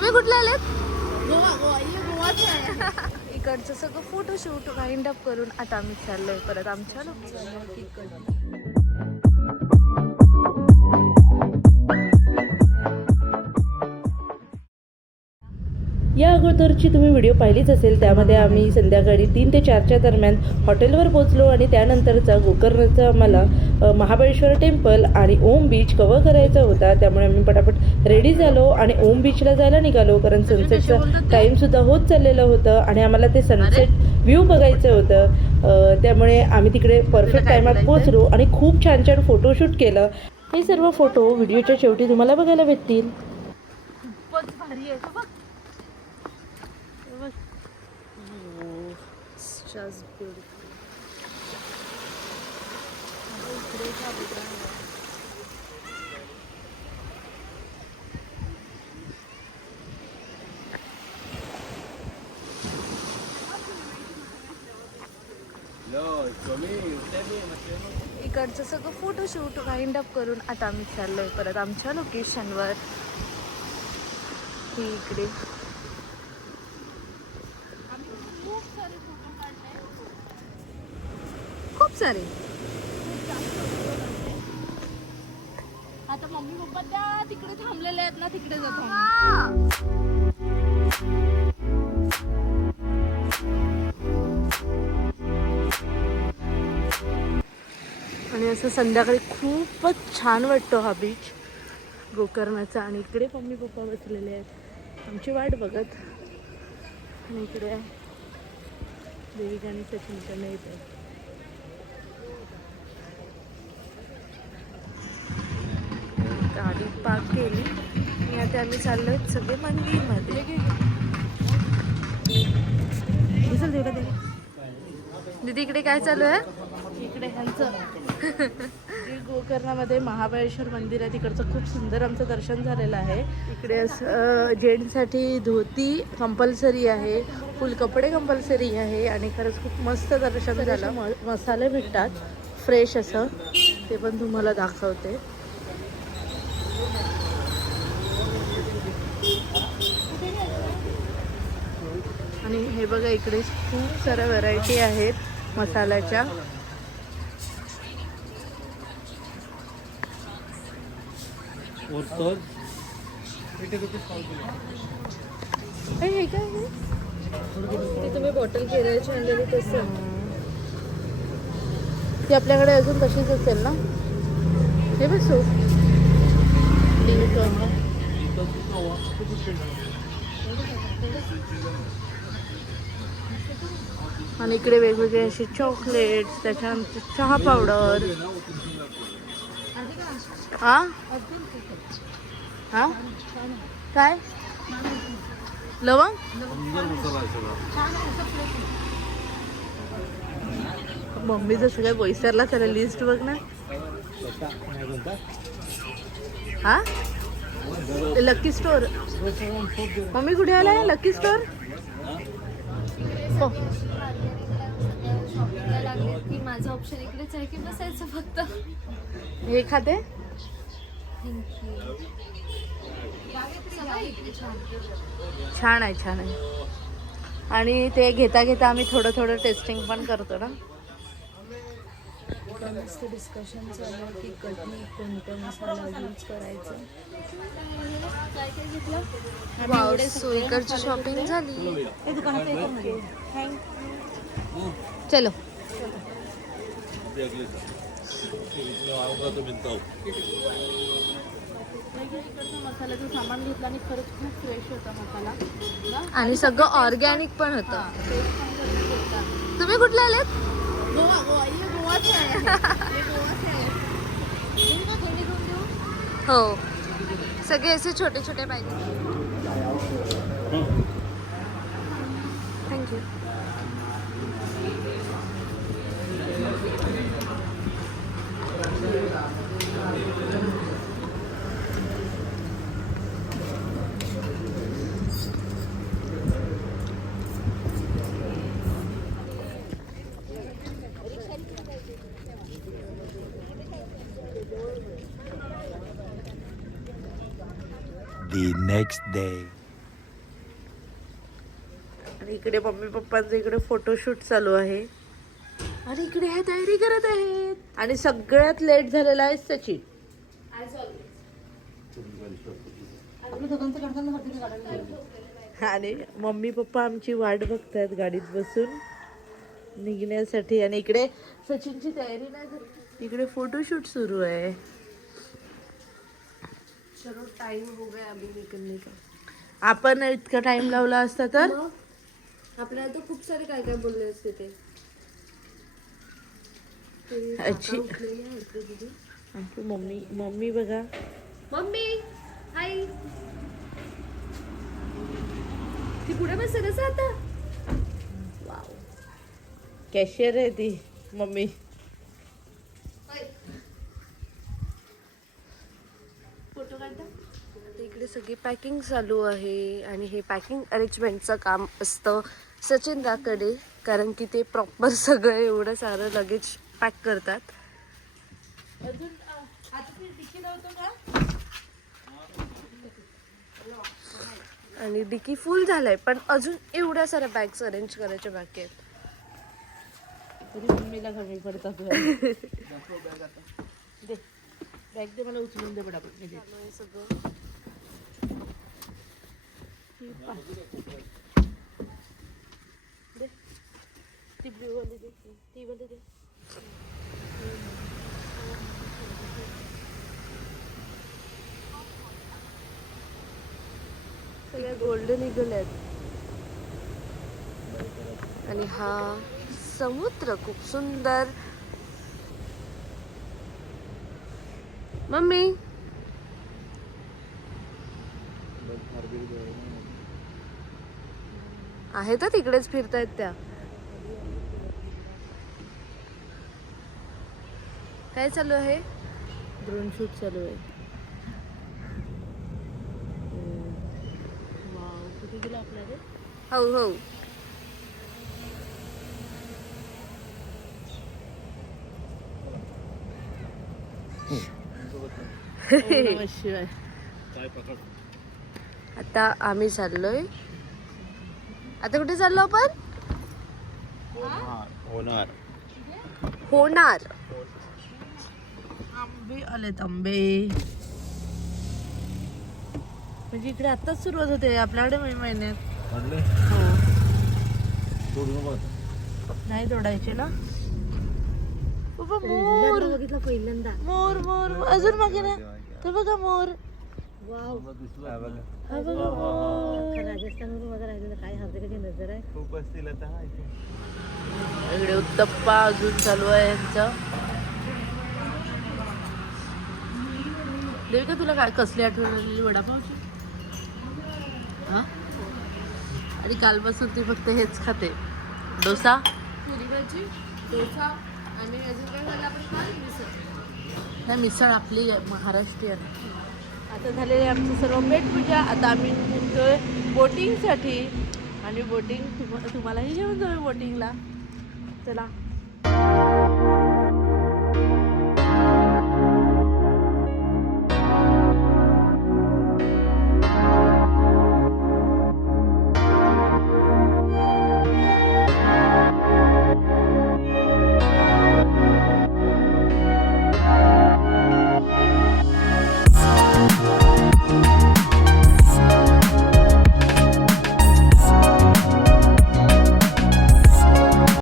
तुम्ही कुठले आलेत? इकडचं सगळं फोटोशूट वाइंड अप करून आता आम्ही चाललोय परत आमच्या लोकेशनवर. या अगोदरची तुम्ही व्हिडिओ पाहिलीच असेल. त्यामध्ये आम्ही संध्याकाळी 3 ते 4च्या दरम्यान हॉटेलवर पोहोचलो आणि त्यानंतरचा गोकर्णचा आम्हाला महाबळेश्वर टेम्पल आणि ओम बीच कव्हर करायचा होता. त्यामुळे आम्ही पटापट रेडी झालो आणि ओम बीचला जायला निघालो, कारण सनसेटचा टाईमसुद्धा होत चाललेलं होतं आणि आम्हाला ते सनसेट व्ह्यू बघायचं होतं. त्यामुळे आम्ही तिकडे परफेक्ट टायमात पोहोचलो आणि खूप छान छान फोटोशूट केलं. हे सर्व फोटो व्हिडिओच्या शेवटी तुम्हाला बघायला भेटतील. खूपच भारी आहे बघ. Just beautiful. इकडचं सगळं फोटोशूट वाइंड अप करून आता आम्ही चाललोय परत आमच्या लोकेशनवर. ही इकडे खूप सारे. आता मम्मी पप्पा त्या तिकडे थांबलेले आहेत ना, तिकडे जातो. आणि असं संध्याकाळी खूपच छान वाटतो हा बीच गोकर्णाचा. आणि इकडे मम्मी पप्पा बसलेले आहेत आमची वाट बघत. आणि इकडे देविका आणि सचिन कडनं येत आहे. गाडी पार्क केली आणि आता आम्ही चाललोय सगळे मंदिरमध्ये. दिसेल तेवढं ते. दीदी इकडे काय चालू आहे? इकडे ह्यांचं जे गोकर्णामध्ये महाबळेश्वर मंदिर आहे तिकडचं खूप सुंदर आमचं दर्शन झालेलं आहे. इकडे असं जेंट्ससाठी धोती कंपल्सरी आहे, फुल कपडे कंपल्सरी आहे आणि खरंच खूप मस्त दर्शन झालं. मसाले भेटतात फ्रेश असं, ते पण तुम्हाला दाखवते. आणि हे बघा इकडे खूप साऱ्या व्हरायटी आहेत मसाल्याच्या. हे काय आहे? ते तुम्ही बॉटल केरायची आणलेली तसं ती आपल्याकडे अजून तशीच असेल ना. हे बघ सूप आणि इकडे वेगवेगळे असे चॉकलेट्स, त्याच्यानंतर चहा पावडर. हा हा काय लवंग मम्मीचं सगळं बोईसरला त्याला लिस्ट बघ ना. हा लकी स्टोर. मम्मी कुठे आलाय? Lucky store. हो की माझं ऑप्शन इकडेच आहे की बसायचं फक्त. हे खाते. छान आहे छान आहे. आणि ते घेता घेता आम्ही थोडं थोडं टेस्टिंग पण करतो ना. मस्त डिस्कशन चालू आहे की कधी कोणता मसाला यूज करायचा. वाव, सो इकडची शॉपिंग झाली. हे दुकानात चलो. मसाल्याचं सामान घेतलं आणि खरंच खूप फ्रेश होता मसाला आणि सगळं ऑर्गॅनिक पण होतं. तुम्ही कुठले आलेत? हो सगळे असे छोटे छोटे पाहिजे. थँक्यू. The next day. आणि इकडे मम्मी पप्पांचं इकडे फोटोशूट चालू आहे आणि इकडे हे तयारी करत आहेत आणि सगळ्यात लेट झालेला आहे सचिन. आणि मम्मी पप्पा आमची वाट बघतायत गाडीत बसून निघण्यासाठी आणि इकडे सचिनची तयारी नाही झाली. इकडे फोटोशूट सुरू आहे. चलो टाइम हो गया अभी निकलने का. आपण इतका टाइम लावला असता तर आपल्याला तर खूप सारे काय काय बोलले असते ते. अच्छी आमची मम्मी बघा. मम्मी हाय. ती पुढे बसेल असं आता. वाव. कॅशियर आहे ती मम्मी. फोटो काढता. इकडे सगळी पॅकिंग चालू आहे आणि हे पॅकिंग अरेंजमेंटचं काम असतं सचिन दाकडे, कारण की ते प्रॉपर सगळं एवढं सारं लगेज पॅक करतात. अजून आता ती डिकी लावतो का? आणि डिकी फुल झालाय पण अजून एवढ्या साऱ्या बॅग्स अरेंज करायच्या बाकी आहेत. तरी मम्मीला कमी पडतात. दे बॅग दे मला उचलून दे पटापट. मी देते. हे सगळं दे ती ब्ल्यू वाली दे. ती वाली दे. सगळ्या गोल्डन इगल आहेत. आणि हा समुद्र खूप सुंदर. मम्मी आहे तर तिकडेच फिरतायत त्या. काय चालू आहे? ड्रोन शूट चालू आहे. वाव किती गेला आपला रे. हो हो. शिवाय आता आम्ही चाललोय. आता कुठे चाललो आपण? होणार. आंबे आलेत आंबे. म्हणजे इकडे आताच सुरुवात होते आपल्याकडे मे महिन्यात. हो नाही तोडायचे ना. बाबा मोर बघितलं पहिल्यांदा. मोर मोर अजून मागे ना. तर बघा मोर. वाव. हा बघा मोर. राजस्थानवर वगैरे राहिलेलं काय हरकत नजर आहे. खूप असतील आता. इकडे उत्तप्पा अजून चालू आहे यांचं. देविका तुला काय कसली आठवण आलेली वडापावची? हा आणि कालपासून ती फक्त हेच खाते. डोसा, पुरी भाजी, डोसा आणि अजून काय झालं आपण काय मिसळ. नाही मिसळ आपली महाराष्ट्रीयन. आता झालेली आमची सर्व पेटपूजा. आता आम्ही निघतोय बोटिंगसाठी आणि बोटिंग तुम्हालाही घेऊन जाऊ बोटिंगला. चला.